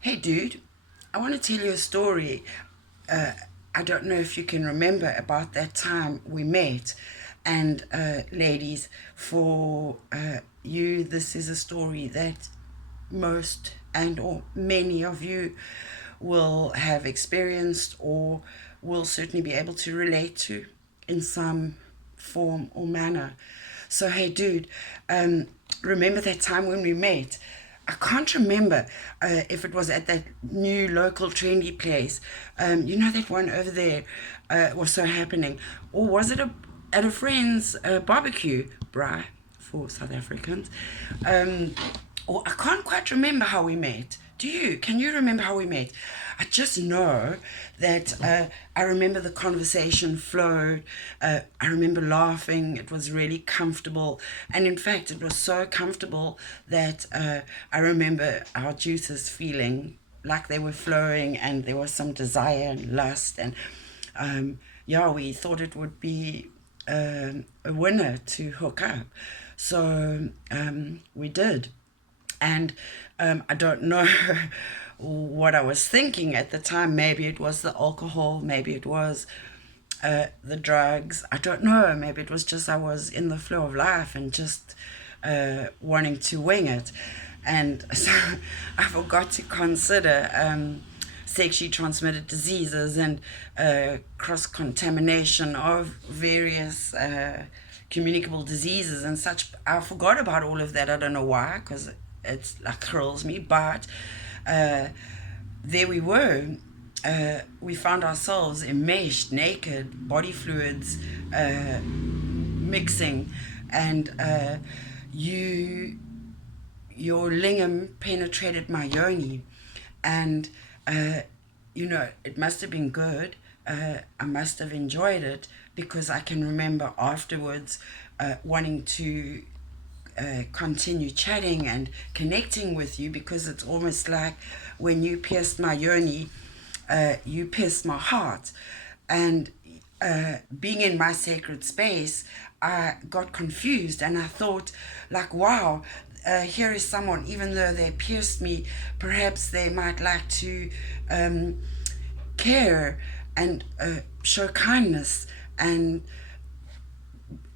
Hey dude, I want to tell you a story. Uh, I don't know if you can remember about that time we met. And ladies, for you, this is a story that most and or many of you will have experienced or will certainly be able to relate to in some form or manner. So, hey, dude, remember that time when we met? I can't remember if it was at that new local trendy place. You know that one over there was so happening. Or was it at a friend's barbecue, brah, for South Africans? Or I can't quite remember how we met. Do you? Can you remember how we met? I just know that I remember the conversation flowed. I remember laughing. It was really comfortable. And in fact, it was so comfortable that I remember our juices feeling like they were flowing and there was some desire and lust. And yeah, we thought it would be a winner to hook up. So we did. And I don't know what I was thinking at the time. Maybe it was the alcohol, maybe it was the drugs. I don't know. Maybe it was just I was in the flow of life and just wanting to wing it. And so I forgot to consider sexually transmitted diseases and cross contamination of various communicable diseases and such. I forgot about all of that. I don't know why, because it's like curls me, but there we were. We found ourselves enmeshed, naked, body fluids mixing, and you your lingam penetrated my yoni, and it must have been good. I must have enjoyed it because I can remember afterwards wanting to continue chatting and connecting with you, because it's almost like when you pierced my yoni, you pierced my heart. And being in my sacred space, I got confused and I thought, like, wow, here is someone, even though they pierced me, perhaps they might like to care and show kindness and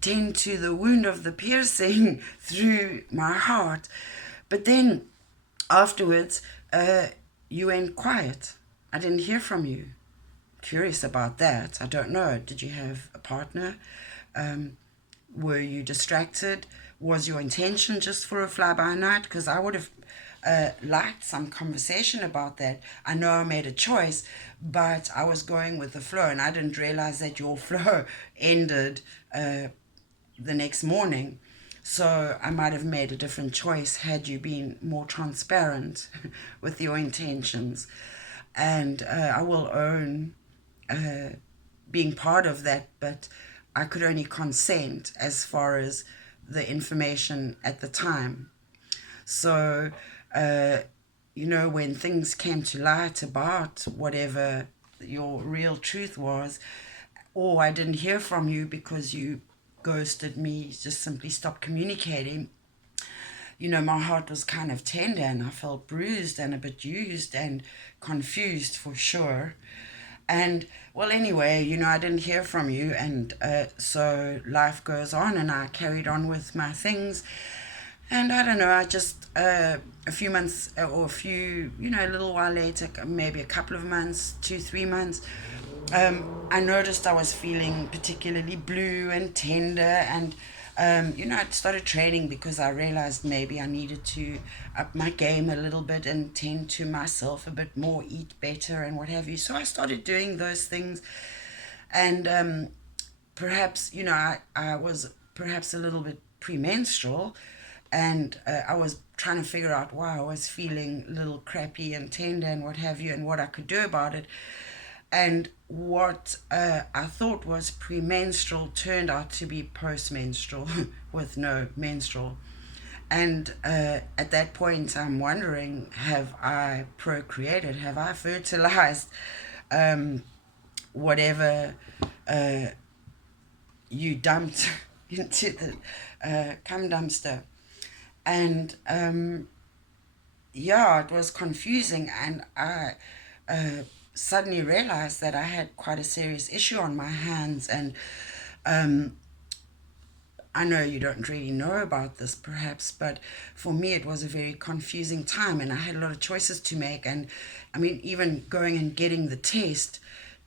tend to the wound of the piercing through my heart. But then afterwards, you went quiet. I didn't hear from you. Curious about that. I don't know. Did you have a partner? Were you distracted? Was your intention just for a fly by night? Because I would have liked some conversation about that. I know I made a choice, but I was going with the flow and I didn't realize that your flow ended the next morning. So I might have made a different choice had you been more transparent with your intentions. And I will own being part of that, but I could only consent as far as the information at the time. So, when things came to light about whatever your real truth was, or I didn't hear from you because you ghosted me, just simply stopped communicating, my heart was kind of tender and I felt bruised and a bit used and confused for sure. And well, anyway, I didn't hear from you, and so life goes on, and I carried on with my things. And I don't know, I just, a few months or a little while later, maybe a couple of months, 2, 3 months, I noticed I was feeling particularly blue and tender. And, I started training because I realized maybe I needed to up my game a little bit and tend to myself a bit more, eat better, and what have you. So I started doing those things. And perhaps, I was perhaps a little bit premenstrual, and I was trying to figure out why I was feeling a little crappy and tender and what have you, and what I could do about it. And what I thought was premenstrual turned out to be postmenstrual with no menstrual. And at that point, I'm wondering, have I procreated? Have I fertilized whatever you dumped into the cum dumpster? And yeah, it was confusing, and I uh, suddenly realized that I had quite a serious issue on my hands. And um, I know you don't really know about this perhaps, but for me it was a very confusing time, and I had a lot of choices to make. And I mean, even going and getting the test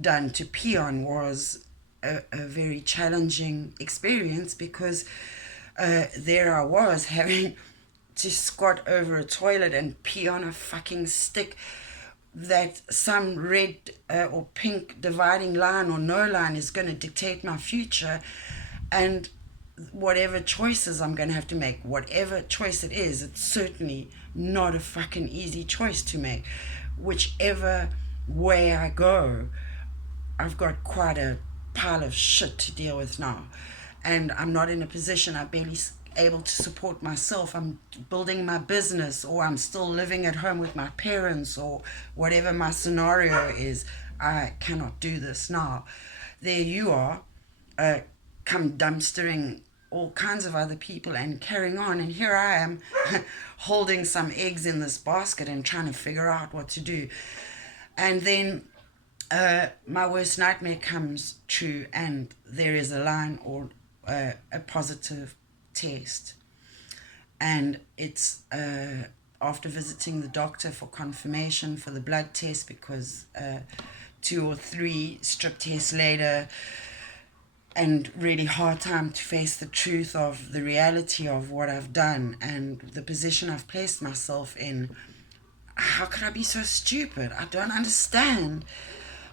done to pee on was a very challenging experience, because there I was having to squat over a toilet and pee on a fucking stick that some red or pink dividing line or no line is going to dictate my future. And whatever choices I'm going to have to make, whatever choice it is, it's certainly not a fucking easy choice to make. Whichever way I go, I've got quite a pile of shit to deal with now. And I'm not in a position, I'm barely able to support myself. I'm building my business, or I'm still living at home with my parents, or whatever my scenario is. I cannot do this now. There you are, uh, come dumpstering all kinds of other people and carrying on. And here I am holding some eggs in this basket and trying to figure out what to do. And then my worst nightmare comes true, and there is a line or a positive test. And it's after visiting the doctor for confirmation for the blood test, because 2 or 3 strip tests later, and really hard time to face the truth of the reality of what I've done and the position I've placed myself in. How could I be so stupid? I don't understand.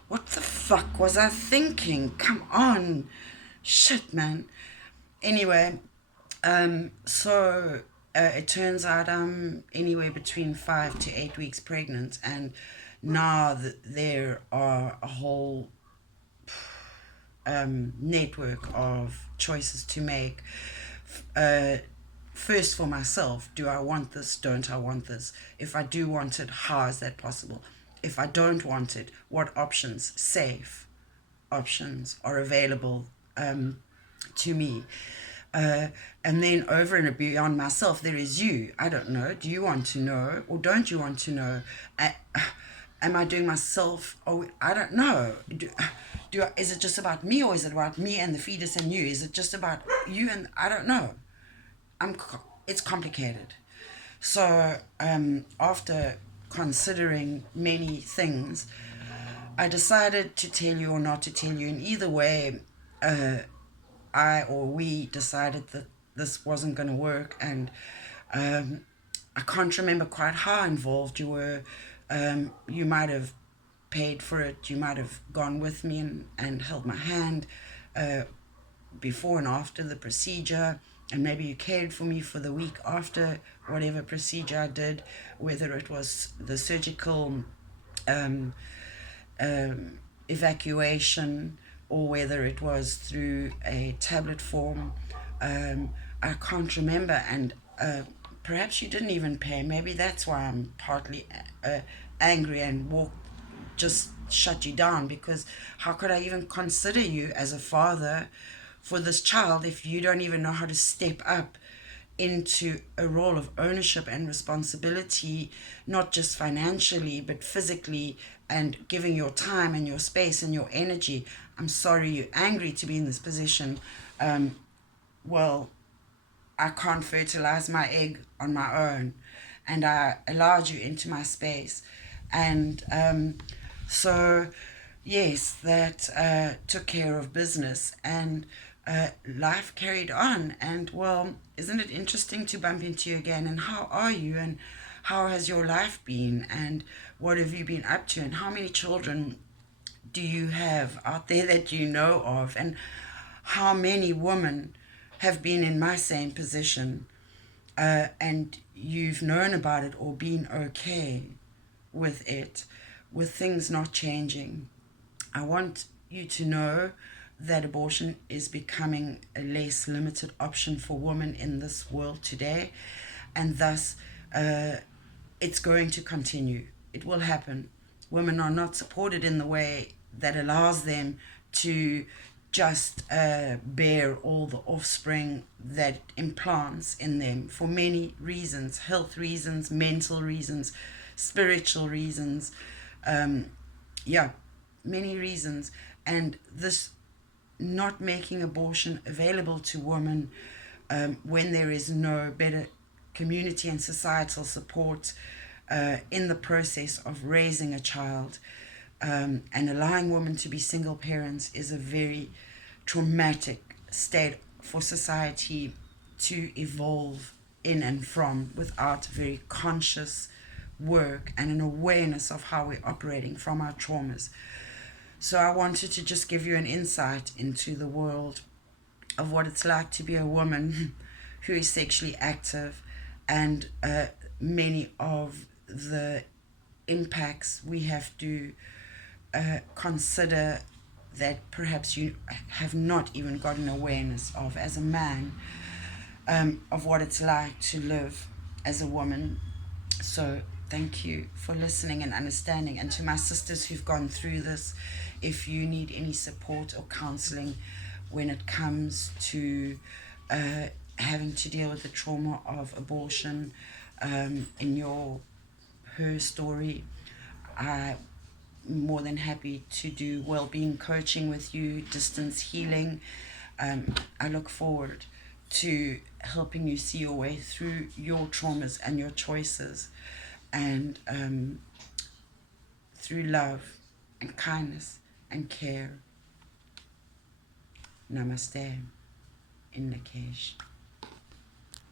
What the fuck was I thinking? Come on. Shit, man. Anyway, so it turns out I'm anywhere between 5 to 8 weeks pregnant, and now there are a whole network of choices to make. Uh, First, for myself, do I want this? Don't I want this? If I do want it, how is that possible? If I don't want it, what options, safe options, are available to me? Uh, and then over and beyond myself, there is you. I don't know. Do you want to know, or don't you want to know? Am I doing myself? Oh, I don't know. Is it just about me, or is it about me and the fetus and you? Is it just about you and I don't know. It's complicated. So after considering many things, I decided to tell you or not to tell you. And either way, I or we decided that this wasn't going to work. And I can't remember quite how involved you were. You might have paid for it. You might have gone with me and held my hand uh, before and after the procedure. And maybe you cared for me for the week after whatever procedure I did, whether it was the surgical um, evacuation, or whether it was through a tablet form. I can't remember. And perhaps you didn't even pay. Maybe that's why I'm partly angry and just shut you down, because how could I even consider you as a father for this child if you don't even know how to step up into a role of ownership and responsibility, not just financially but physically, and giving your time and your space and your energy. I'm sorry you're angry to be in this position. Well, I can't fertilize my egg on my own, and I allowed you into my space. And so, yes, that took care of business, and life carried on. And well, isn't it interesting to bump into you again? And how are you? And how has your life been? And what have you been up to? And how many children do you have out there that you know of? And how many women have been in my same position, and you've known about it or been okay with it, with things not changing? I want you to know that abortion is becoming a less limited option for women in this world today, and thus it's going to continue. It will happen. Women are not supported in the way that allows them to just bear all the offspring that implants in them for many reasons, health reasons, mental reasons, spiritual reasons, yeah, many reasons. And this not making abortion available to women when there is no better community and societal support in the process of raising a child, and allowing women to be single parents is a very traumatic state for society to evolve in and from without very conscious work and an awareness of how we're operating from our traumas. So I wanted to just give you an insight into the world of what it's like to be a woman who is sexually active, and many of the impacts we have to consider that perhaps you have not even got an awareness of as a man, of what it's like to live as a woman. So thank you for listening and understanding. And to my sisters who've gone through this, if you need any support or counseling when it comes to having to deal with the trauma of abortion, in her story, I'm more than happy to do wellbeing coaching with you, distance healing. I look forward to helping you see your way through your traumas and your choices, and through love and kindness and care. Namaste in Nakesh.